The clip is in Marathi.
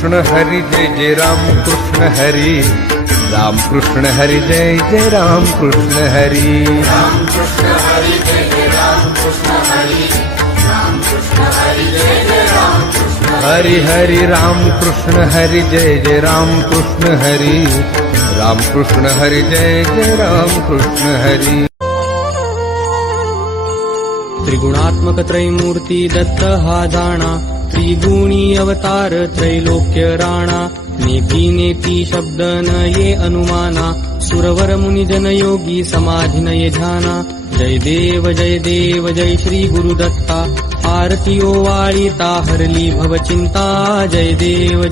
कृष्ण हरी जय जय राम कृष्ण हरी, राम कृष्ण हरी जय जय राम कृष्ण हरी, राम कृष्ण हरी जय जय राम कृष्ण हरी, राम कृष्ण हरी जय जय राम कृष्ण हरि हरि राम कृष्ण हरि जय जय राम कृष्ण हरी, राम कृष्ण हरि जय जय राम कृष्ण हरी। त्रिगुणात्मक त्रैमूर्ती दत्त हा जाणा, त्रिगुणी अवतार त्रैलोक्य राणा, नेती नेती शब्द न ये अनुमाना, सुरवर मुनिजन योगी समाधि न ये ध्याना। जय देव जय श्री गुरुदत्ता, आरती ओवाळीता हरली भवचिंता। जय देव